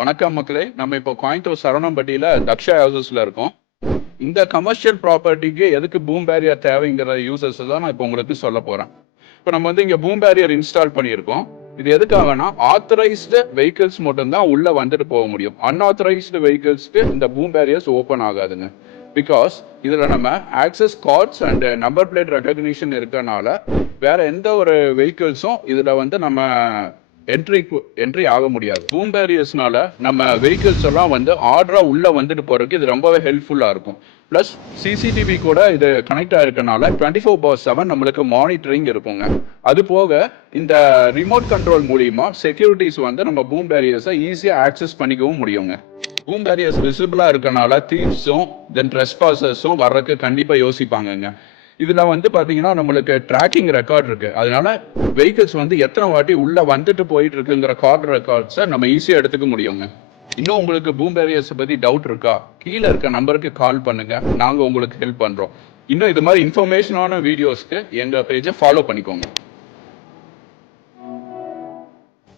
வணக்கம் மக்களே, நம்ம இப்போ கோயம்புத்தூர் சரவணம்பட்டியில் தக்ஷா ஹவுசஸில் இருக்கோம். இந்த கமர்ஷியல் ப்ராப்பர்ட்டிக்கு எதுக்கு பூம் பேரியர் தேவைங்கிற யூசஸ் தான் நான் இப்போ உங்களுக்கு சொல்ல போகிறேன். இப்போ நம்ம இங்கே பூம் பேரியர் இன்ஸ்டால் பண்ணியிருக்கோம். இது எதுக்காகனா ஆத்தரைஸ்டு வெஹிக்கிள்ஸ் மட்டும்தான் உள்ளே வந்துட்டு போக முடியும். அன்ஆத்தரைஸ்டு வெஹிக்கிள்ஸ்க்கு இந்த பூம் பேரியர்ஸ் ஓப்பன் ஆகாதுங்க. பிகாஸ் இதில் நம்ம access cards and number plate recognition இருக்கனால வேற எந்த ஒரு வெஹிக்கிள்ஸும் இதில் நம்ம என்ட்ரி ஆக முடியாது. பூம் பேரியர்ஸ்னால நம்ம வெஹிக்கிள்ஸ் எல்லாம் ஆர்டரா உள்ள வந்துட்டு போறதுக்கு இது ரொம்பவே ஹெல்ப்ஃபுல்லா இருக்கும். பிளஸ் சிசிடிவி கூட இது கனெக்ட் ஆயிருக்கனால 24/7 நம்மளுக்கு மானிட்டரிங் இருக்குங்க. அது போக இந்த ரிமோட் கண்ட்ரோல் மூலியமா செக்யூரிட்டிஸ் நம்ம பூம் பேரியர்ஸை ஈஸியா ஆக்சஸ் பண்ணிக்கவும் முடியுங்க. பூம் பேரியர்ஸ் விசிபிளா இருக்கனால தீவ்ஸும் தென் ட்ரெஸ்பாசர்ஸும் வர்றதுக்கு கண்டிப்பா யோசிப்பாங்கங்க. இதுல பாத்தீங்கன்னா நம்மளுக்கு ட்ராக்கிங் ரெக்கார்ட் இருக்கு. அதனால வெஹிக்கிள்ஸ் எத்தனை வாட்டி உள்ள வந்துட்டு போயிட்டு இருக்குங்கிற கார்டு ரெக்கார்ட்ஸை நம்ம ஈஸியா எடுத்துக்க முடியுங்க. இன்னும் உங்களுக்கு பூம் பேரியர்ஸ் பத்தி டவுட் இருக்கா, கீழே இருக்க நம்பருக்கு கால் பண்ணுங்க, நாங்க உங்களுக்கு ஹெல்ப் பண்றோம். இன்னும் இது மாதிரி இன்ஃபர்மேஷனான வீடியோஸ்க்கு எங்க பேஜை ஃபாலோ பண்ணிக்கோங்க.